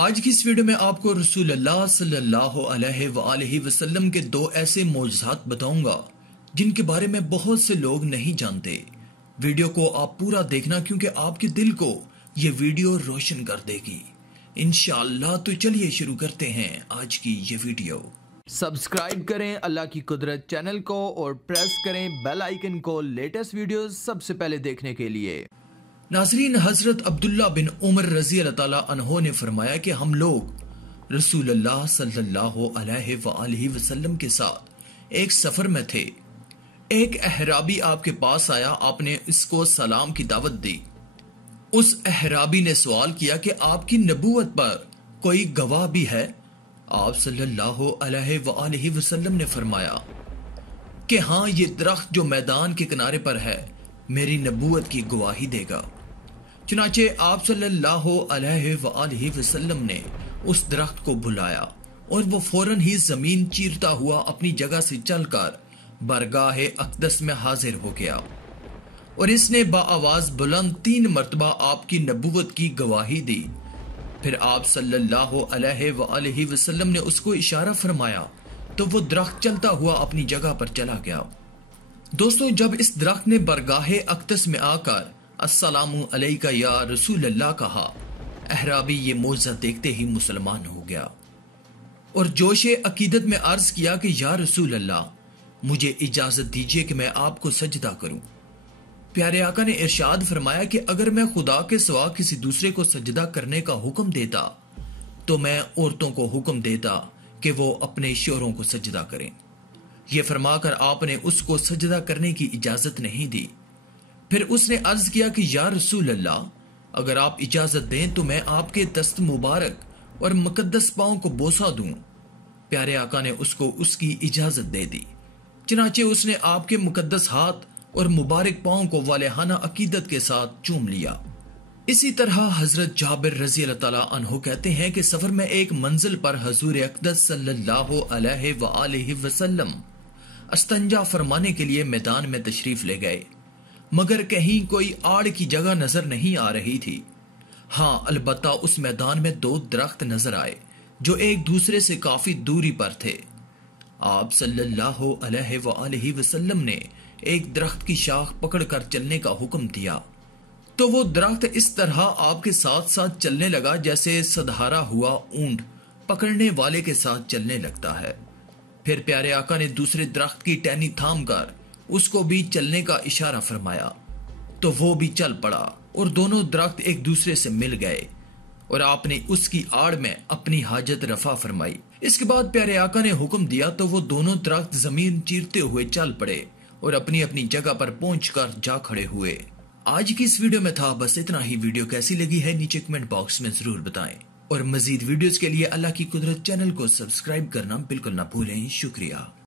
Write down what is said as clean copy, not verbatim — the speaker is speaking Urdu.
آج کی اس ویڈیو میں آپ کو رسول اللہ صلی اللہ علیہ وآلہ وسلم کے دو ایسے معجزات بتاؤں گا جن کے بارے میں بہت سے لوگ نہیں جانتے۔ ویڈیو کو آپ پورا دیکھنا کیونکہ آپ کے دل کو یہ ویڈیو روشن کر دے گی انشاءاللہ۔ تو چلیے شروع کرتے ہیں آج کی یہ ویڈیو۔ سبسکرائب کریں اللہ کی قدرت چینل کو اور پریس کریں بیل آئیکن کو لیٹسٹ ویڈیوز سب سے پہلے دیکھنے کے لیے۔ ناظرین، حضرت عبداللہ بن عمر رضی اللہ تعالیٰ عنہ نے فرمایا کہ ہم لوگ رسول اللہ صلی اللہ علیہ وآلہ وسلم کے ساتھ ایک سفر میں تھے۔ ایک احرابی آپ کے پاس آیا، آپ نے اس کو سلام کی دعوت دی۔ اس احرابی نے سوال کیا کہ آپ کی نبوت پر کوئی گواہ بھی ہے؟ آپ صلی اللہ علیہ وآلہ وسلم نے فرمایا کہ ہاں، یہ درخت جو میدان کے کنارے پر ہے میری نبوت کی گواہی دے گا۔ چنانچہ آپ صلی اللہ علیہ وآلہ وسلم نے اس درخت کو بلایا اور وہ فوراً ہی زمین چیرتا ہوا اپنی جگہ سے چل کر بارگاہ اقدس میں حاضر ہو گیا، اور اس نے بآواز بلند 3 مرتبہ آپ کی نبوت کی گواہی دی۔ پھر آپ صلی اللہ علیہ وآلہ وسلم نے اس کو اشارہ فرمایا تو وہ درخت چلتا ہوا اپنی جگہ پر چلا گیا۔ دوستو، جب اس درخت نے بارگاہ اقدس میں آ کر السلام علیکہ یا رسول اللہ کہا، احرابی یہ معجزہ دیکھتے ہی مسلمان ہو گیا اور جوش عقیدت میں عرض کیا کہ یا رسول اللہ، مجھے اجازت دیجیے کہ میں آپ کو سجدہ کروں۔ پیارے آقا نے ارشاد فرمایا کہ اگر میں خدا کے سوا کسی دوسرے کو سجدہ کرنے کا حکم دیتا تو میں عورتوں کو حکم دیتا کہ وہ اپنے شوہروں کو سجدہ کریں۔ یہ فرما کر آپ نے اس کو سجدہ کرنے کی اجازت نہیں دی۔ پھر اس نے عرض کیا کہ یا رسول اللہ، اگر آپ اجازت دیں تو میں آپ کے دست مبارک اور مقدس پاؤں کو بوسہ دوں۔ پیارے آقا نے اس کو اس کی اجازت دے دی، چنانچہ اس نے آپ کے مقدس ہاتھ اور مبارک پاؤں کو والہانہ عقیدت کے ساتھ چوم لیا۔ اسی طرح حضرت جابر رضی اللہ تعالیٰ عنہ کہتے ہیں کہ سفر میں ایک منزل پر حضور اقدس صلی اللہ علیہ وآلہ وسلم استنجا فرمانے کے لیے میدان میں تشریف لے گئے، مگر کہیں کوئی آڑ کی جگہ نظر نہیں آ رہی تھی۔ ہاں، البتہ اس میدان میں 2 درخت نظر آئے جو ایک دوسرے سے کافی دوری پر تھے۔ آپ صلی اللہ علیہ وآلہ وسلم نے ایک درخت کی شاخ پکڑ کر چلنے کا حکم دیا تو وہ درخت اس طرح آپ کے ساتھ ساتھ چلنے لگا جیسے سدھارا ہوا اونٹ پکڑنے والے کے ساتھ چلنے لگتا ہے۔ پھر پیارے آقا نے دوسرے درخت کی ٹہنی تھام کر اس کو بھی چلنے کا اشارہ فرمایا تو وہ بھی چل پڑا اور دونوں درخت ایک دوسرے سے مل گئے اور آپ نے اس کی آڑ میں اپنی حاجت رفع فرمائی۔ اس کے بعد پیارے آقا نے حکم دیا تو وہ دونوں درخت زمین چیرتے ہوئے چل پڑے اور اپنی اپنی جگہ پر پہنچ کر جا کھڑے ہوئے۔ آج کی اس ویڈیو میں تھا بس اتنا ہی۔ ویڈیو کیسی لگی ہے نیچے کمنٹ باکس میں ضرور بتائیں، اور مزید ویڈیوز کے لیے اللہ کی قدرت چینل کو سبسکرائب کرنا بالکل نہ بھولیں۔ شکریہ۔